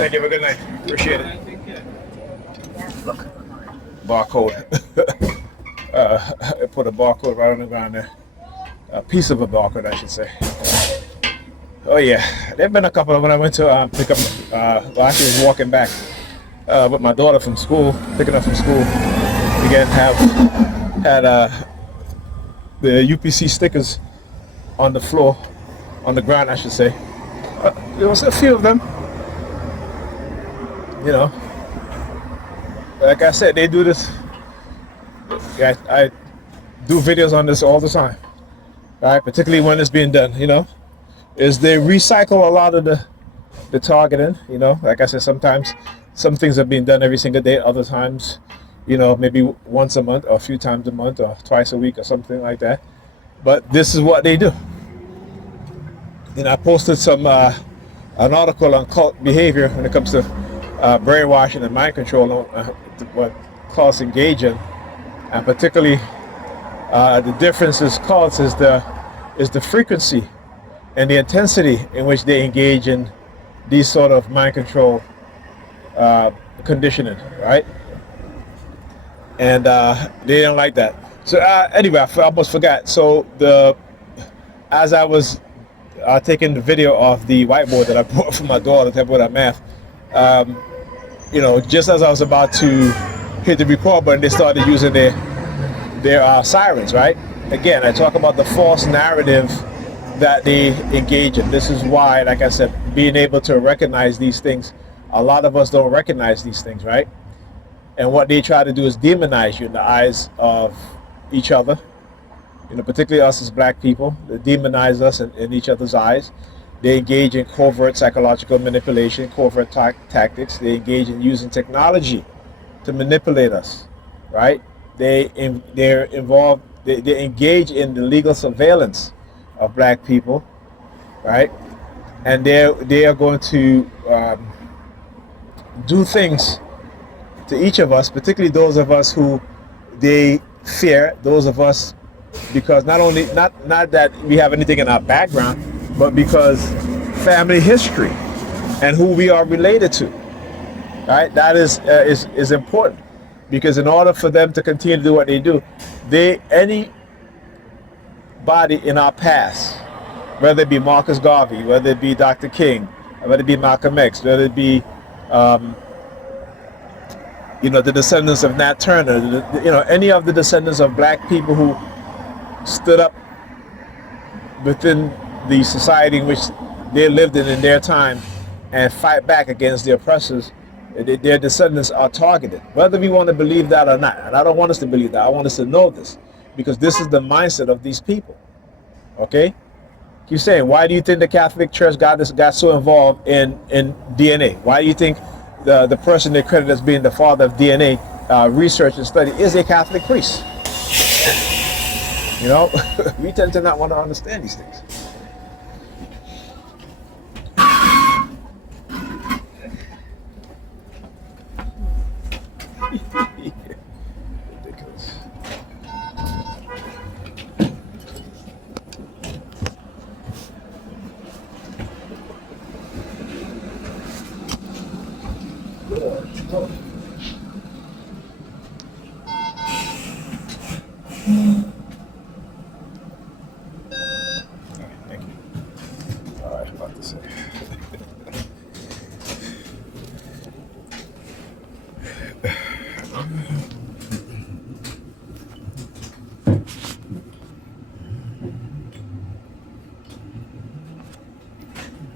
Thank you. Have a good night. Appreciate it. Look, barcode. I put a barcode right on the ground there. A piece of a barcode, I should say. Oh yeah, there've been a couple of when I went to pick up. Well, actually, I was walking back with my daughter from school, picking up from school. Again, had the UPC stickers on the floor, on the ground, I should say. There was a few of them. You know, like I said, they do this. I do videos on this all the time, right? Particularly when it's being done. You know, is they recycle a lot of the targeting. You know, like I said, sometimes some things are being done every single day. Other times, you know, maybe once a month or a few times a month or twice a week or something like that. But this is what they do. You know, I posted an article on cult behavior when it comes to brainwashing and mind control, what cults engage in, and particularly the difference is cults is the frequency and the intensity in which they engage in these sort of mind control conditioning, right? And they don't like that. So anyway, I almost forgot. So as I was taking the video off the whiteboard that I brought for my daughter to help with her math, you know, just as I was about to hit the record button, they started using their sirens, right? Again, I talk about the false narrative that they engage in. This is why, like I said, being able to recognize these things, a lot of us don't recognize these things, right? And what they try to do is demonize you in the eyes of each other. You know, particularly us as black people, they demonize us in each other's eyes. They engage in covert psychological manipulation, covert tactics. They engage in using technology to manipulate us, right? They're involved. They engage in the legal surveillance of black people, right? And they are going to do things to each of us, particularly those of us who they fear. Those of us, because not that we have anything in our background, but because family history and who we are related to, right? That is important, because in order for them to continue to do what they do, anybody in our past, whether it be Marcus Garvey, whether it be Dr. King, whether it be Malcolm X, whether it be you know, the descendants of Nat Turner, you know, any of the descendants of black people who stood up within the society in which they lived in their time and fight back against the oppressors, their descendants are targeted. Whether we want to believe that or not, and I don't want us to believe that, I want us to know this, because this is the mindset of these people. Okay? Keep saying, why do you think the Catholic Church got so involved in DNA? Why do you think the person they credit as being the father of DNA research and study is a Catholic priest? You know, we tend to not want to understand these things. Ridiculous. Thank you. All right, about to say.